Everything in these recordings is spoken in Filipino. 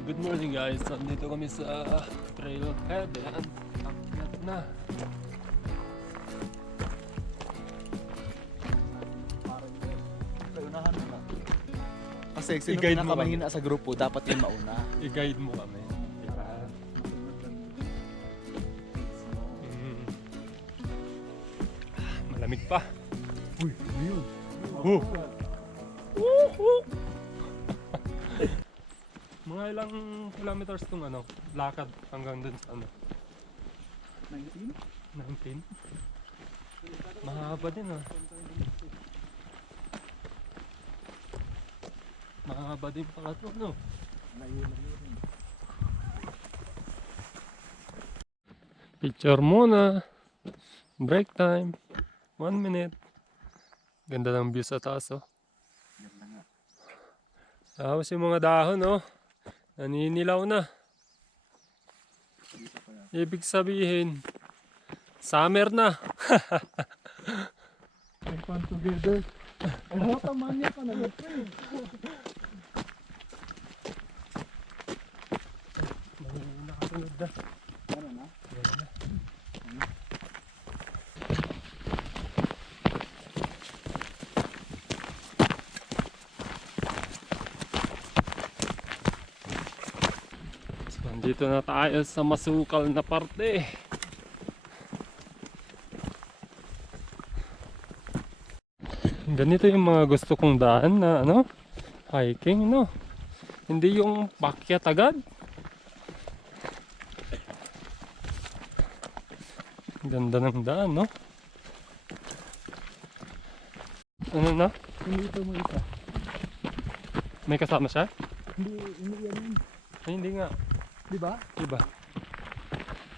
Good morning guys, nandito kami sa Trailhead. Ayan, akyat na. Paunahan mo na. Kasi sino I-guide mo pinakamahina sa grupo, dapat yung mauna. I-guide mo kami. Diba? Malamig pa. Uy, ano yun? Oh. Mga ilang kilometers tong ano, lakad hanggang dun sa ano? 19? 19? Mahaba din ah. Mahaba din pala ito, no? Picture muna. Break time. 1 minute. Ganda ng view sa taas, oh. Tapos yung mga dahon, oh. Naninilaw na. Ibig sabihin, summer na. Have fun together. Ano, taman niya pa na. Nakasunod na. Ano na? So, dito na tayo sa masukal na parte. Ganito yung mga gusto kong daan na ano, hiking, no? Hindi yung pakyat agad. Ganda ng daan, no? Ano na? Hindi ito mo isa. May kasama siya? Hindi yan yun. Ay, hindi nga. Di ba? Iba.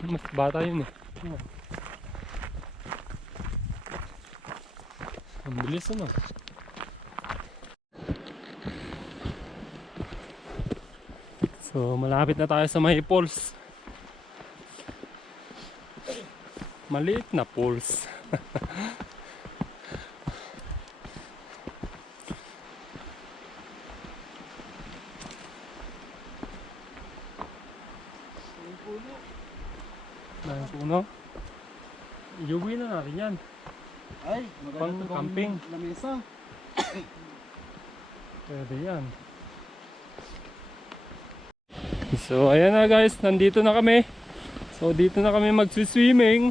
Mas bata yun eh. Oo. Ang bilis ano. So malapit na tayo sa may falls. Maliit na falls. Dahil puno. Iuwi na natin yan. Ay, Pang maganda camping. lamesa. Pwede yan. So ayan na guys, nandito na kami. So dito na kami mag-swimming.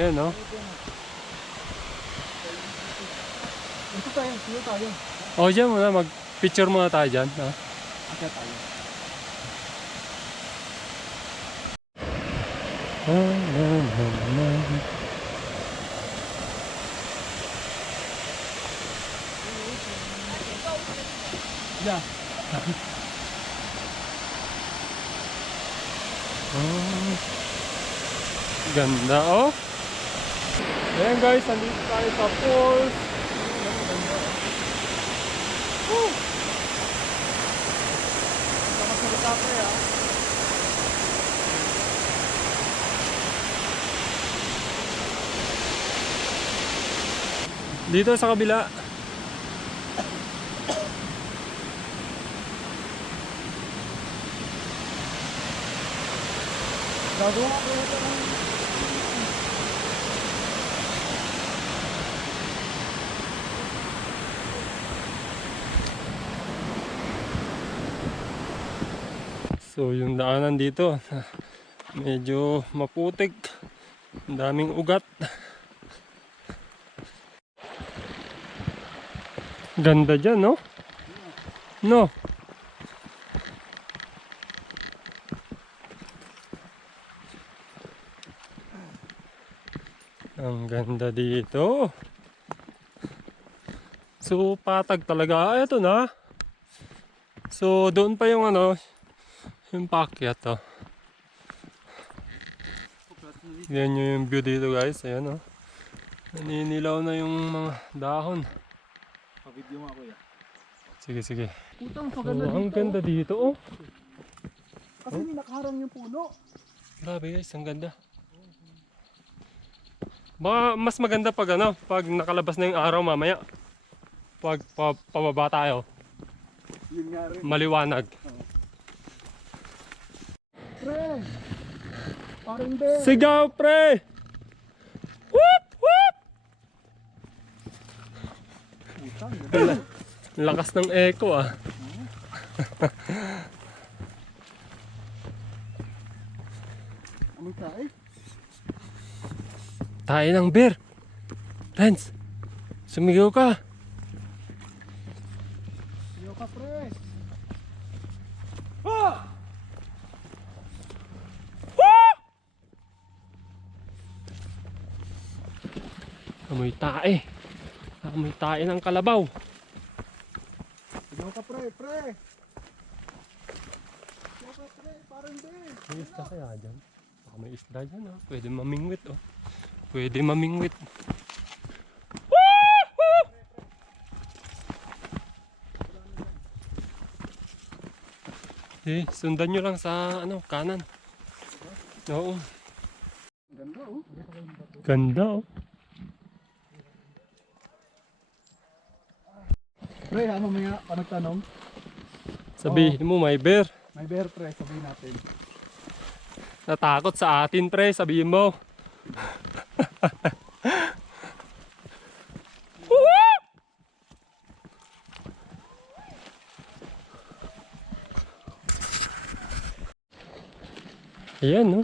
Ayan no. Ito tayo. O dyan muna, mag-picture muna tayo dyan. Ha? Ito tayo. Yeah. Oh, ganda oh. Ayan guys, nandito tayo sa falls. Sama sa likapre ah. Dito sa kabila. Gagawa ko ito ng... So yung daanan dito, medyo maputik. Ang daming ugat. Ganda dyan, no? No? Ang ganda dito. So patag talaga. Ah, ito na. So doon pa yung ano, yung paakyat to. Yan yung view dito guys. Ayan oh. Naninilaw na yung mga dahon. Pa-video nga kuya. Sige, sige. Putang, So, paganda dito. ang ganda dito oh. Kasi hindi nakaharang yung puno. Grabe guys, ang ganda. Baka mas maganda pag ano, pag nakalabas na yung araw mamaya. Pag pababa tayo. Yun nga rin. maliwanag. Pre! Parang bear! Sigaw, pre! Whoop! Whoop! Putang, Lakas ng echo ah. Anong tae? Tayo ng bear. Renz, sumigaw ka. Yo ka, pre! Amoy tae. Amoy tae ng kalabaw. Yo ka, pre! Pre! Yo ka, pre! Parang bear! May isda kaya dyan? Baka may isda dyan ah. Pwede mamingwit oh. Pwede mamingwit. Eh, sundan nyo lang sa ano, kanan. Oo. Ganda, oh. Ganda oh. Pre, mamaya pa nagtanong. Sabihin mo may bear. May bear, pre. Sabihin natin. Natakot sa atin pre, sabihin mo. Ayan no.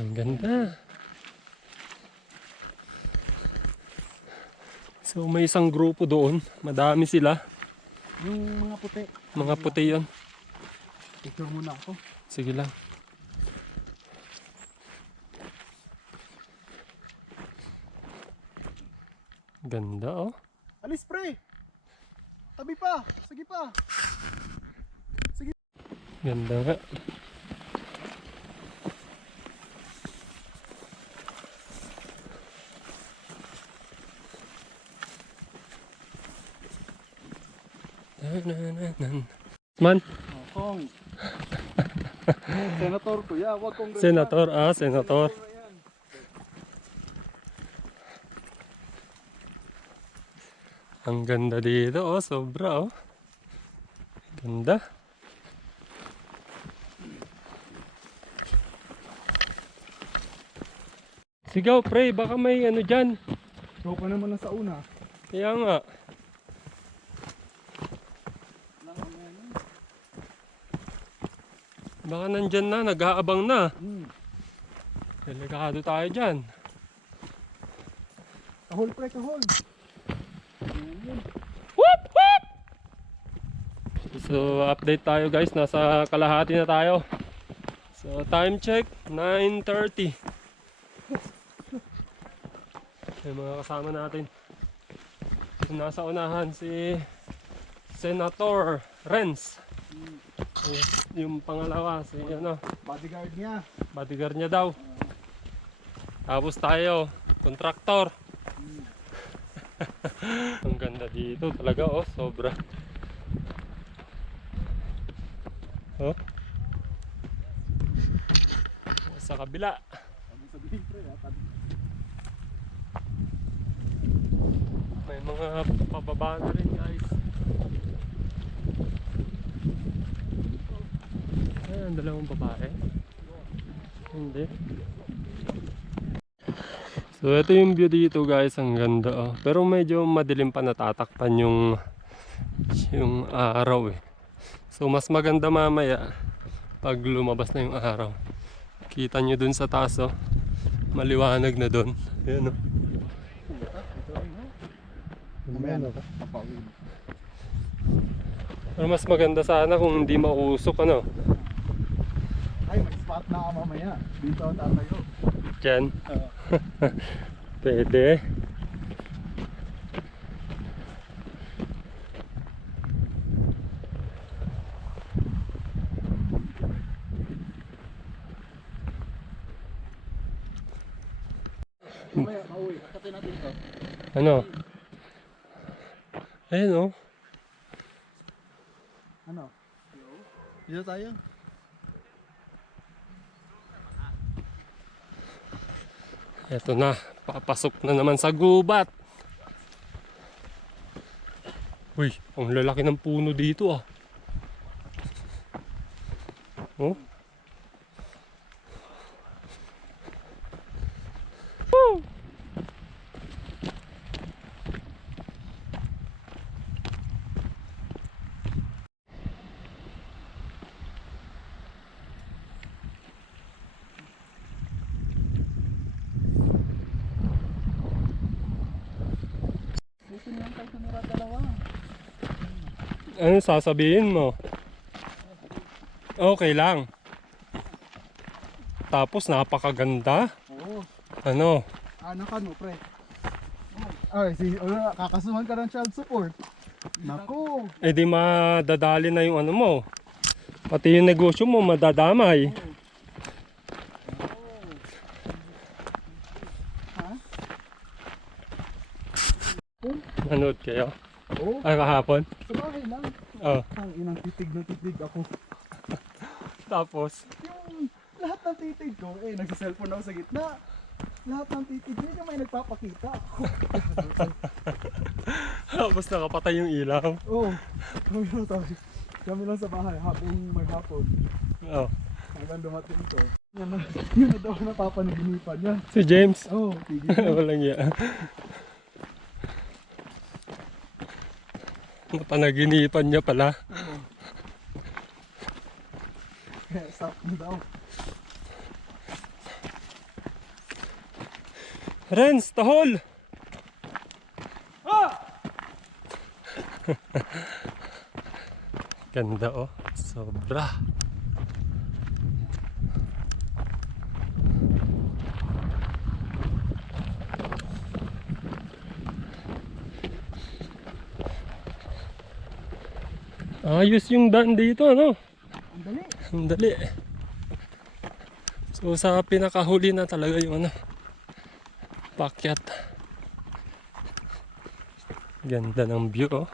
Ang ganda. So may isang grupo doon. Madami sila. Yung mga puti. Mga puti yun. Picture muna ako. Sige lang. Ganda oh. Alis, pre! Tabi pa! Sige pa! Ganda nga. Man, Kong. Senator ko, yeah. Wag kong senator, senator. Ang ganda dito, oh, sobra, oh. Ganda. Sigaw, pre, baka may ano dyan. Ikaw pa naman sa una. Kaya nga. Baka nandyan na, nag-aabang na. Delikado tayo dyan. Kahol, pre, kahol. Whoop, whoop! So, update tayo guys. Nasa kalahati na tayo. So, time check, 9:30. Yung mga kasama natin. So, nasa unahan si Senator Renz. Yung pangalawa, si ano, Bodyguard niya. bodyguard niya daw. Tapos tayo, kontraktor. Ang ganda dito talaga, oh, sobra. Oh. Sa kabila. Sabi sabihin, pre, ha? Tabi. May mga pababa na rin guys. Ayan, dalawang babae. Hindi. So ito yung view dito guys, ang ganda oh. Pero medyo madilim pa, natatakpan yung araw eh. So mas maganda mamaya pag lumabas na yung araw. Kita nyo dun sa taas oh. Maliwanag na dun. Ayan oh. Mamaya na ka? Papawin. Pero mas maganda sana kung hindi mausok ano. Ay, may spot na ka mamaya. Dito ang tatayo. Diyan. Pwede. Mamaya, pauwi. Katay natin ito. Ano? Ayun oh. Ano? Dito tayo. Eto na, papasok na naman sa gubat. Uy, ang lalaki ng puno dito ah. Oh. Woo! Dito na lang tayo tumira dalawa. Ano sasabihin mo? Okay lang. Tapos napakaganda. Oo. Ano? Anakan mo, pre. Ay, kakasuhan ka ng child support. Naku. Eh di madadali na yung ano mo. Pati yung negosyo mo madadamay. Ha? Nanood kayo? Oo. Ay kahapon? Sa bahay lang. Oh. Ang inang titig na titig ako. Tapos? Yung lahat ng titig ko, nagsa-cellphone ako sa gitna. Lahat ng titig, hindi may nagpapakita. Tapos nakapatay yung ilaw. Oo. Kami lang sa bahay habang may hapon. Oh. Hanggang dumating to. Yun na daw napapanaginipan niya. Si James. Oo, tigil na. Walang iya. Napanaginipan niya pala. Oo. Kaya stop na daw. Renz, tahol! Ganda oh. Sobra. Ayos yung daan dito, ano? Ang dali. Ang dali. So sa pinakahuli na talaga yung ano, paakyat. Ganda ng view oh.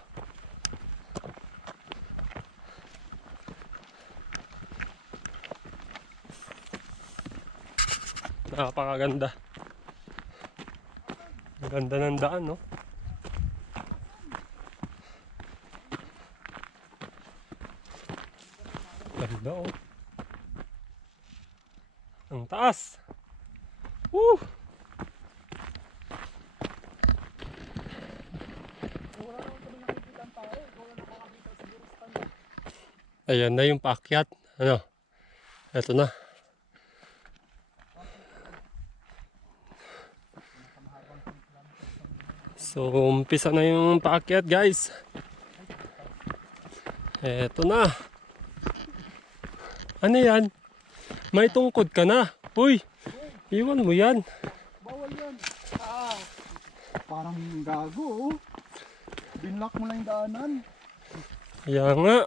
Napakaganda. Ang ganda ng daan no. Ganda oh. Ang taas. Woo! Ayan na yung paakyat. Ano? Eto na. So, umpisa na yung paakyat, guys. Eto na. Ano yan? May tungkod ka na. Uy, iwan mo yan. Bawal yan. Parang gago oh. Binlock mo lang yung daanan. Kaya nga.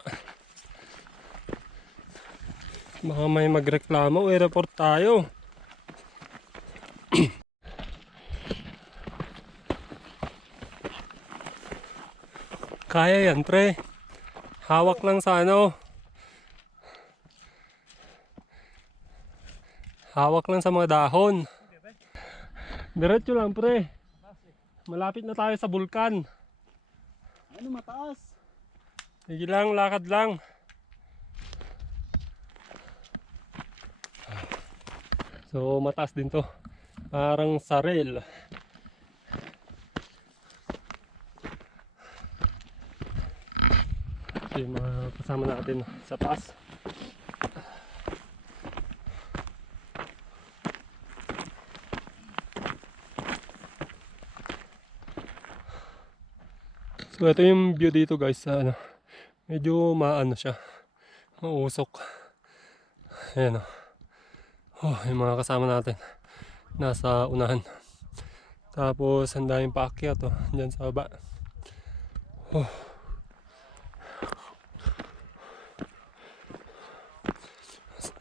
Baka may magreklamo, i-report tayo. Kaya yan, pre. Hawak lang sa ano. Hawak lang sa mga dahon. Diretso lang, pre. Malapit na tayo sa bulkan. Ano mataas? Sige lang, lakad lang. So, mataas din to. Parang saril. So, yung mga kasama natin sa taas. So, ito yung view dito guys. Ano, medyo maano siya. Mausok. Ayan o. Oh, yung mga kasama natin nasa unahan. Tapos ang daming paakyat oh, dyan sa baba. Oh.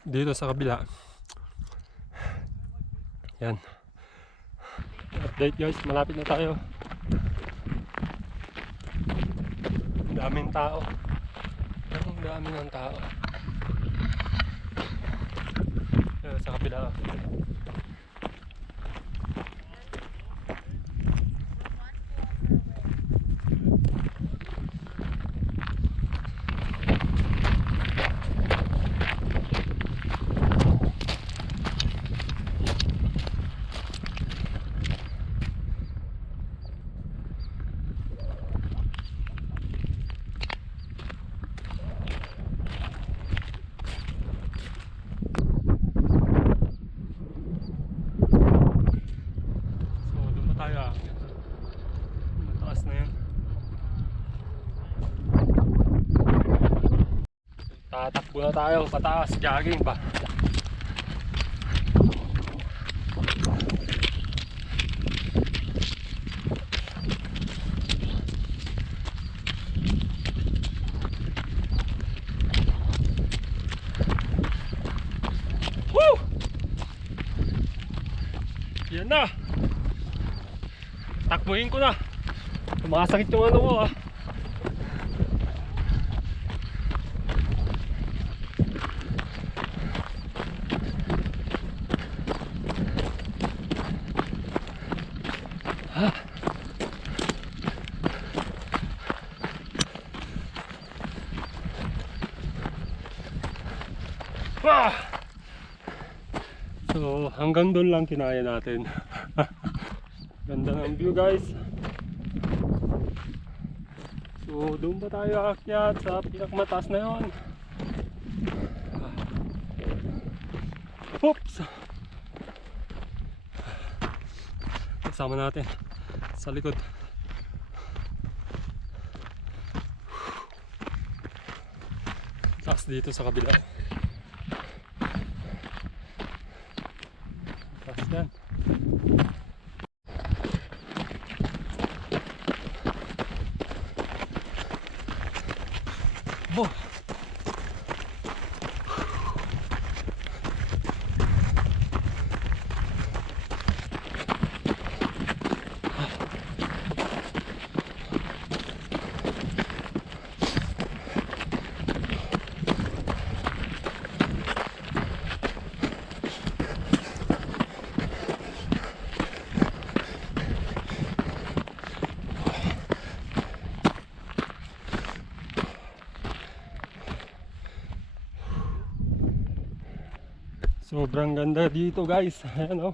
Dito sa kabila. Yan. Update guys, malapit na tayo. Ang daming tao. Ang dami ng tao. Sa kabila. Tatakbo na tayo pataas, jogging pa. Woo! Yan na. Takbuhin ko na. Sumakasakit yung ano ko ah. Ah! So hanggang doon lang kinaya natin. Ganda ng view guys. So doon pa tayo aakyat sa pinakamataas na yon. Oops! Kasama natin sa likod. Taas dito sa kabila. Taas yan. Oh. Sobrang ganda dito guys. Ayan oh.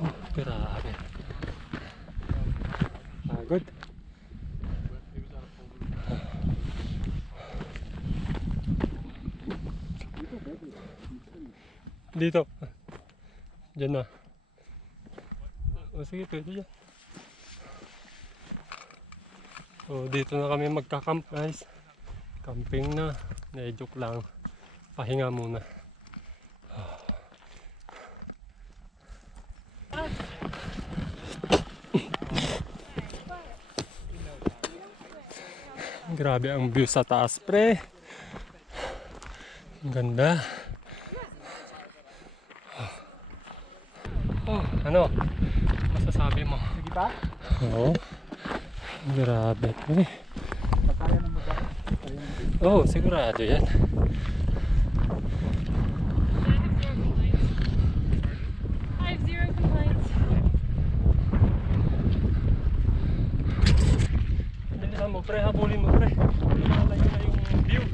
Oh, grabe. Pagod. Dito. Diyan na. O sige, pwede dyan. So dito na kami magka-camp guys. Camping na. Na-joke lang. Pahinga muna. Grabe ang view sa taas pre. Ang ganda. Oh, ano? Masasabi mo? Sige ba? Oo. Grabe pre. Kaya na mo ba? Oo, sigurado yan. I have zero complaints. Bilisan mo pre, habulin mo pre. Malayo na yung view.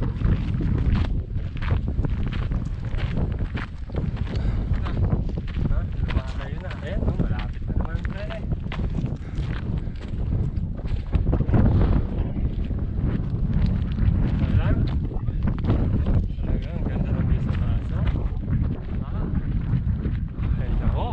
Malayo na. Ayan, oh, malapit na naman pre. Wala. Talaga, ang ganda ng view sa taas. Ay, nako.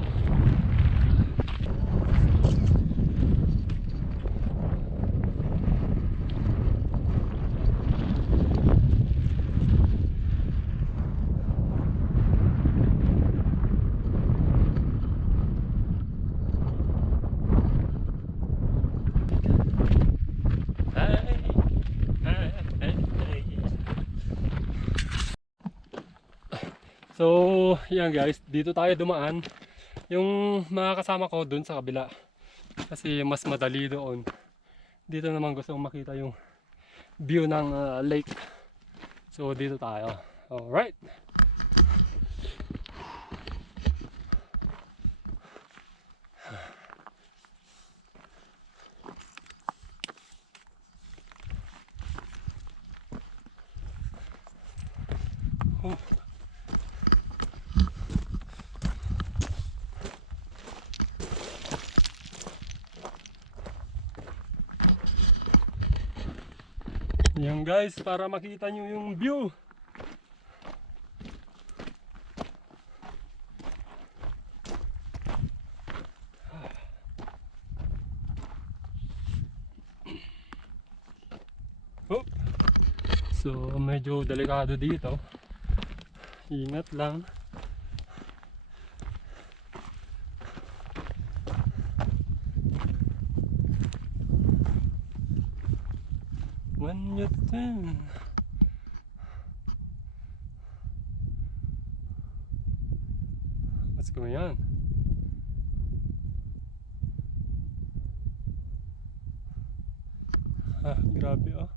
So, yan guys, dito tayo dumaan. Yung mga kasama ko dun sa kabila. Kasi mas madali doon. Dito naman gusto kong makita yung view ng lake. So, dito tayo. Alright. Oh. Yan guys, para makita nyo yung view. So medyo delikado dito. Ingat lang. When you turn. What's going on? Ah, grabe oh.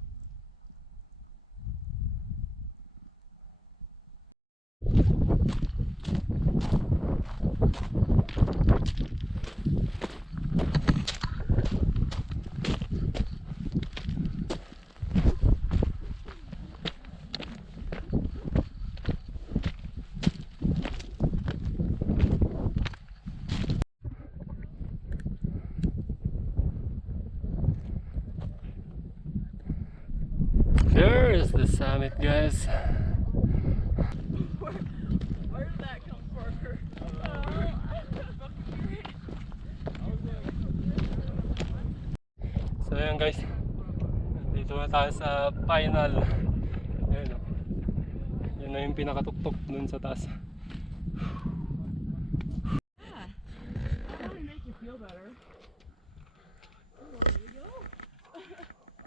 There is the summit, guys. Where did that come from? So ayan guys, dito na tayo sa final. Ayan o. Yun na yung pinakatuktok dun sa taas.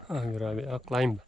Ah, grabe. Ah, climb.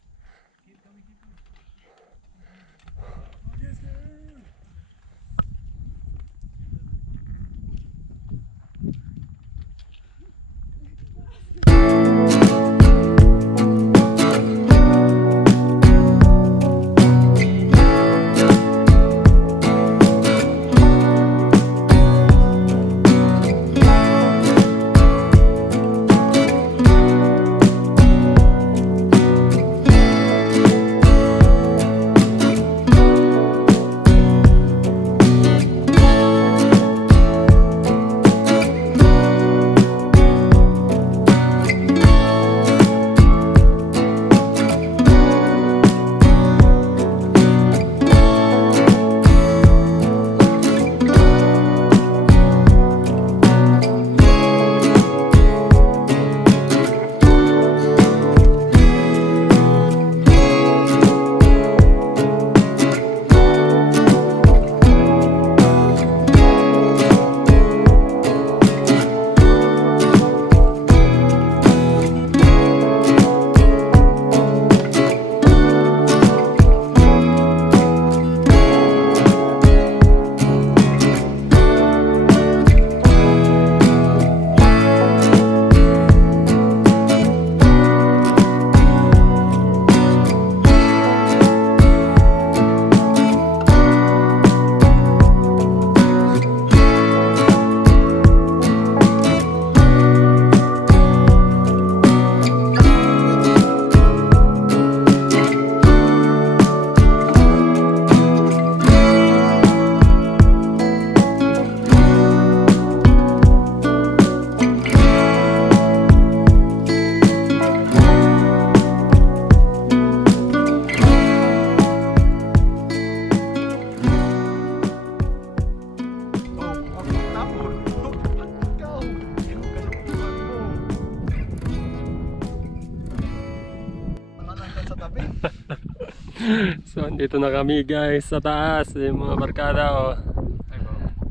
So, andito na kami guys sa taas. Yung mga barkada oh.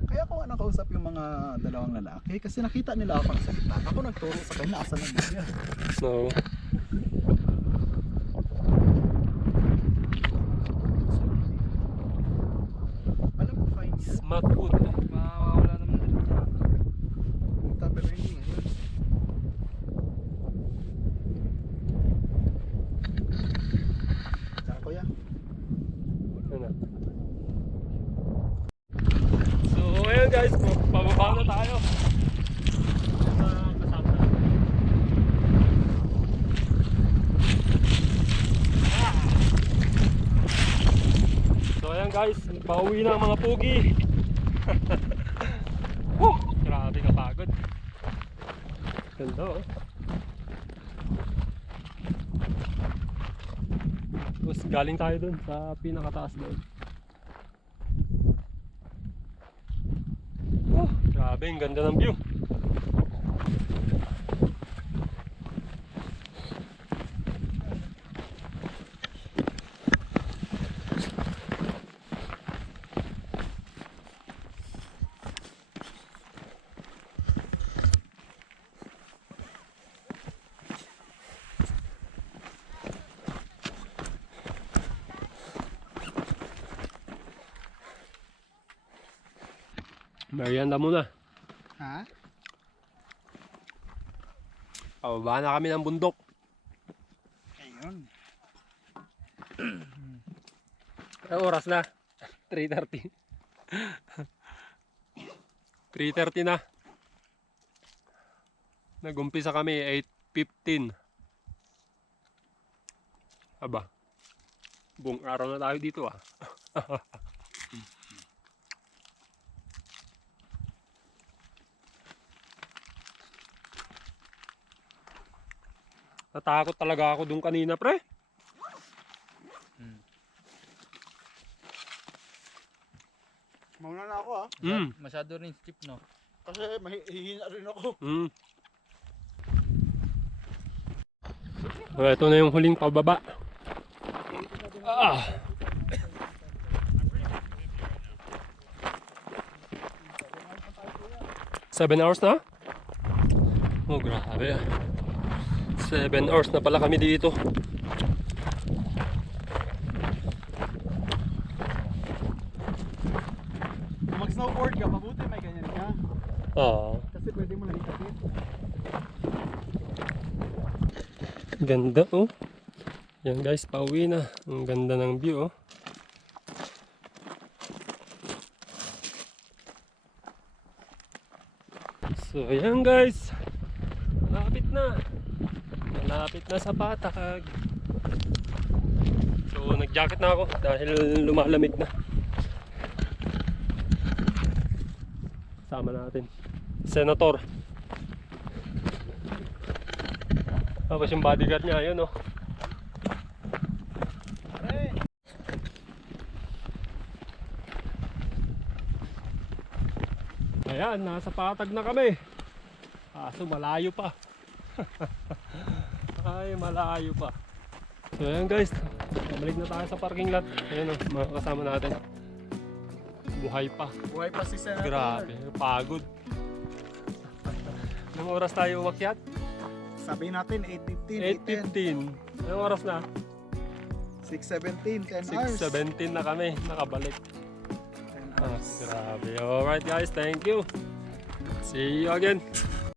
Kaya ko nga nakausap yung mga dalawang lalaki kasi nakita nila ako sa kita. Ako nagturo sa kanya asan na niya. So, Alam mo fine. smack wood. Mawawala naman din. Tabi na yun. Saan kuya? Ano? So, ayun guys, pababa na tayo. Kasama na. So, ayan guys, pauwi na ang mga pugi. Grabe kapagod. Ganda oh. Tapos galing tayo dun sa pinakataas doon. Oh, grabe, ang ganda ng view. Merienda muna. Ha? Pababa na kami ng bundok. Ayun. Ang oras na. 3:30. 3:30 na. Nag-umpisa kami 8:15. Aba. Buong araw na tayo dito ah. Natakot talaga ako dun kanina, pre. Mauna na ako ah. Masyado rin steep, no? Kasi mahihina rin ako. Ito na yung huling pababa. Ah. Seven hours na? Oh, grabe. 7 hours na pala kami dito. Kung mag-snowboard ka, mabuti may ganyan ka. Ah, Kasi pwede mo lang itapit. ganda oh. Yan guys, pauwi na. Ang ganda ng view oh. So yan guys. Malapit na. Malapit na sa Patag. So nag-jacket na ako dahil lumalamig na. Sama natin Senator. Tapos yung bodyguard niya, ayun oh. Ayan, nasa Patag na kami. Kaso malayo pa. Ay, malayo pa. So ayan guys, balik na tayo sa parking lot. Ayan oh, mga kasama natin. Buhay pa. Buhay pa si Senator. Grabe, pagod. Anong oras tayo umakyat? Sabihin natin 8:15, 8:15. Anong oras na? 6:17, 10 hours. 6:17 na kami, nakabalik. 10 Ah, hours. grabe. Alright guys, thank you. See you again.